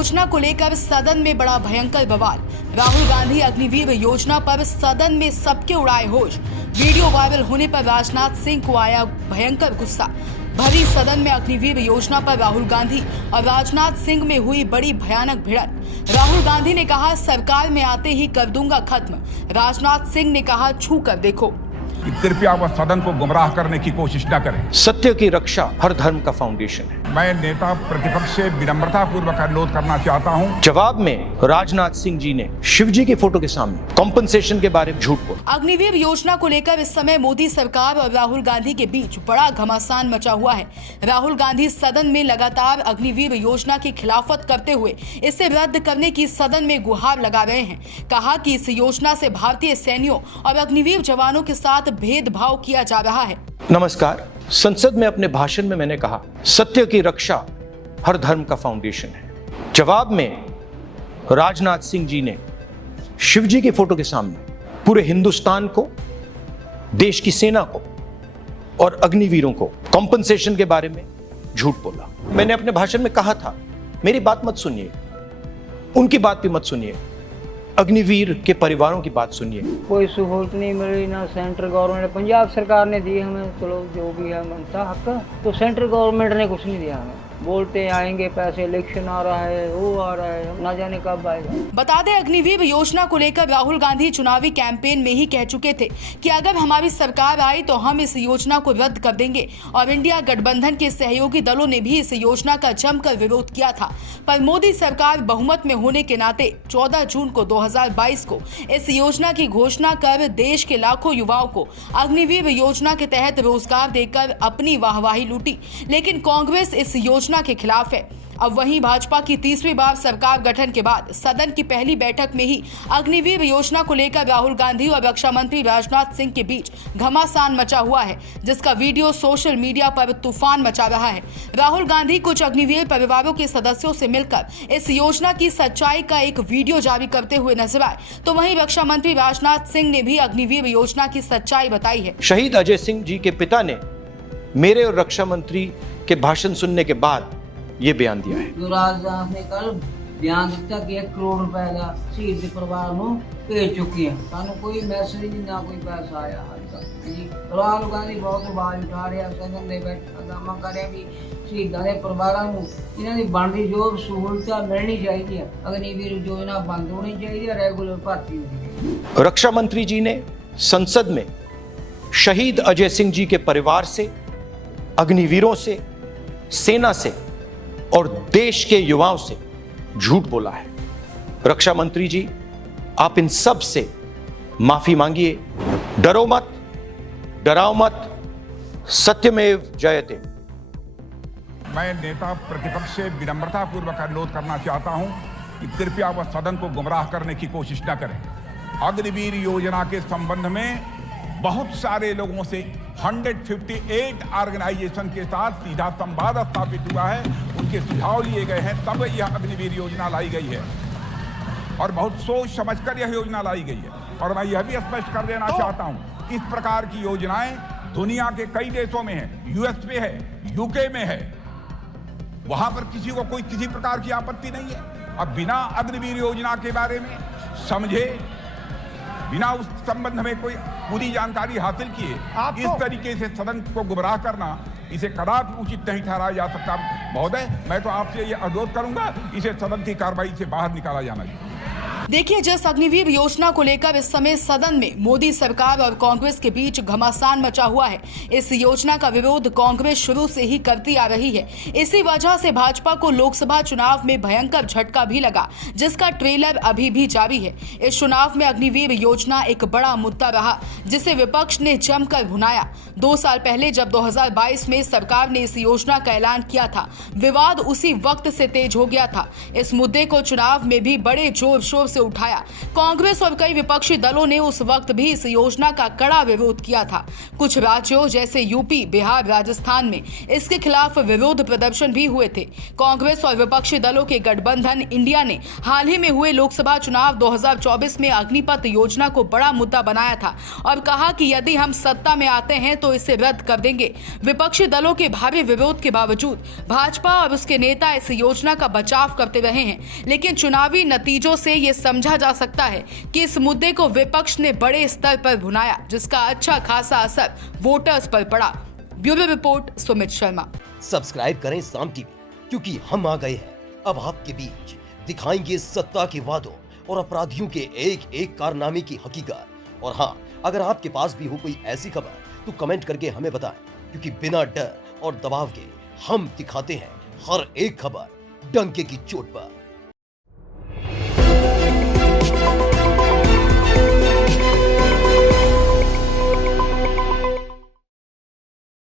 योजना को लेकर सदन में बड़ा भयंकर बवाल। राहुल गांधी अग्निवीर योजना पर सदन में सबके उड़ाए होश। वीडियो वायरल होने पर राजनाथ सिंह को आया भयंकर गुस्सा। भरी सदन में अग्निवीर योजना पर राहुल गांधी और राजनाथ सिंह में हुई बड़ी भयानक भिड़ंत। राहुल गांधी ने कहा, सरकार में आते ही कर दूंगा खत्म। राजनाथ सिंह ने कहा, छू कर देखो। कृपया वह सदन को गुमराह करने की कोशिश न करें। सत्य की रक्षा हर धर्म का फाउंडेशन है। मैं नेता प्रतिपक्ष से विनम्रता पूर्वक अनुरोध करना चाहता हूं। जवाब में राजनाथ सिंह जी ने शिव जी की फोटो के सामने कॉम्पनसेशन के बारे में झूठ बोला। अग्निवीर योजना को लेकर इस समय मोदी सरकार और राहुल गांधी के बीच बड़ा घमासान मचा हुआ है। राहुल गांधी सदन में लगातार अग्निवीर योजना की खिलाफत करते हुए इसे रद्द करने की सदन में गुहार लगा रहे हैं। कहा कि इस योजना से भारतीय सैनिकों और अग्निवीर जवानों के साथ भेदभाव किया जा रहा है। नमस्कार। संसद में अपने भाषण में मैंने कहा, सत्य की रक्षा हर धर्म का फाउंडेशन है। जवाब में राजनाथ सिंह जी ने शिव जी की फोटो के सामने पूरे हिंदुस्तान को, देश की सेना को और अग्निवीरों को कॉम्पनसेशन के बारे में झूठ बोला। मैंने अपने भाषण में कहा था, मेरी बात मत सुनिए, उनकी बात भी मत सुनिए, अग्निवीर के परिवारों की बात सुनिए। कोई सहूलत नहीं मिल रही, ना सेंट्रल गवर्नमेंट, पंजाब सरकार ने दी हमें, चलो जो भी है मनता हक, तो सेंट्रल गवर्नमेंट ने कुछ नहीं दिया हमें। बोलते आएंगे पैसे, इलेक्शन आ रहा है, वो आ रहा है, ना जाने कब आएगा। बता दें, अग्निवीर योजना को लेकर राहुल गांधी चुनावी कैंपेन में ही कह चुके थे कि अगर हमारी सरकार आई तो हम इस योजना को रद्द कर देंगे और इंडिया गठबंधन के सहयोगी दलों ने भी इस योजना का जमकर विरोध किया था। पर मोदी सरकार बहुमत में होने के नाते 14 जून को 2022 को इस योजना की घोषणा कर देश के लाखों युवाओं को अग्निवीर योजना के तहत रोजगार देकर अपनी वाहवाही लूटी। लेकिन कांग्रेस इस योजना के खिलाफ है। अब वहीं भाजपा की तीसरी बार सरकार गठन के बाद सदन की पहली बैठक में ही अग्निवीर योजना को लेकर राहुल गांधी और रक्षा मंत्री राजनाथ सिंह के बीच घमासान मचा हुआ है, जिसका वीडियो सोशल मीडिया पर तूफान मचा रहा है। राहुल गांधी कुछ अग्निवीर परिवारों के सदस्यों से मिलकर इस योजना की सच्चाई का एक वीडियो जारी करते हुए नजर आए, तो वहीं रक्षा मंत्री राजनाथ सिंह ने भी अग्निवीर योजना की सच्चाई बताई है। शहीद अजय सिंह जी के पिता ने मेरे और रक्षा मंत्री के भाषण सुनने के बाद ये बयान दिया है। जो राजनाथ ने कल बयान दिता कि 1 करोड़ रुपए का शहीद परिवार को भेज चुके हैं, सानू कोई मैसेज नहीं, ना कोई पैसा आया हाल तक जी। राहुल गांधी बहुत आवाज उठा रहे हैं, सदन में बैठ दामा कर रहे भी शहीदां दे परिवारां नूं इन्हां दी बनदी जो सहूलतां मिलनी चाहिए। अग्निवीर योजना बंद होनी चाहिए, रेगुलर भर्ती होनी चाहिए। रक्षा मंत्री जी ने संसद में शहीद अजय सिंह जी के परिवार से, अग्निवीरों से, सेना से और देश के युवाओं से झूठ बोला है। रक्षा मंत्री जी, आप इन सब से माफी मांगिए। डरो मत, डराओ मत, सत्यमेव जयते। मैं नेता प्रतिपक्ष से विनम्रता पूर्वक अनुरोध करना चाहता हूं कि कृपया वह सदन को गुमराह करने की कोशिश न करें। अग्निवीर योजना के संबंध में बहुत सारे लोगों से 158 ऑर्गेनाइजेशन के साथ सीधा संवाद स्थापित हुआ है, उनके सुझाव लिए गए हैं, तब यह अग्निवीर योजना लाई गई है और बहुत सोच समझकर यह योजना लाई गई है। और मैं यह भी स्पष्ट कर देना चाहता हूं, इस प्रकार की योजनाएं दुनिया के कई देशों में है, यूएस में है, यूके में है, वहां पर किसी को कोई किसी प्रकार की आपत्ति नहीं है। अब बिना अग्निवीर योजना के बारे में समझे, बिना उस संबंध में कोई पूरी जानकारी हासिल किए इस तरीके से सदन को गुमराह करना, इसे कदापि उचित नहीं ठहराया जा सकता। महोदय, मैं तो आपसे ये अनुरोध करूंगा, इसे सदन की कार्रवाई से बाहर निकाला जाना चाहिए। देखिए, जिस अग्निवीर योजना को लेकर इस समय सदन में मोदी सरकार और कांग्रेस के बीच घमासान मचा हुआ है, इस योजना का विरोध कांग्रेस शुरू से ही करती आ रही है। इसी वजह से भाजपा को लोकसभा चुनाव में भयंकर झटका भी लगा, जिसका ट्रेलर अभी भी जारी है। इस चुनाव में अग्निवीर योजना एक बड़ा मुद्दा रहा, जिसे विपक्ष ने जमकर भुनाया। 2 साल पहले जब 2022 में सरकार ने इस योजना का ऐलान किया था, विवाद उसी वक्त से तेज हो गया था। इस मुद्दे को चुनाव में भी बड़े जोर शोर से से उठाया। कांग्रेस और कई विपक्षी दलों ने उस वक्त भी इस योजना का कड़ा विरोध किया था। कुछ राज्यों जैसे यूपी, बिहार, राजस्थान में इसके खिलाफ विरोध प्रदर्शन भी हुए थे। कांग्रेस और विपक्षी दलों के गठबंधन इंडिया ने हाल ही में हुए लोकसभा चुनाव 2024 में अग्निपथ योजना को बड़ा मुद्दा बनाया था और कहा कि यदि हम सत्ता में आते हैं तो इसे रद्द कर देंगे। विपक्षी दलों के भारी विरोध के बावजूद भाजपा और उसके नेता इस योजना का बचाव करते रहे हैं, लेकिन चुनावी नतीजों से ये समझा जा सकता है कि इस मुद्दे को विपक्ष ने बड़े स्तर पर भुनाया, जिसका अच्छा खासा असर वोटर्स पर पड़ा। Bureau report, Sumit Sharma. Subscribe करें साम टीवी, क्योंकि हम आ गए हैं अब आपके बीच, दिखाएंगे सत्ता के वादों और अपराधियों के एक एक कारनामे की हकीकत। और हाँ, अगर आपके पास भी हो कोई ऐसी खबर तो कमेंट करके हमें बताएं, क्योंकि बिना डर और दबाव के हम दिखाते हैं हर एक खबर डंके की चोट पर।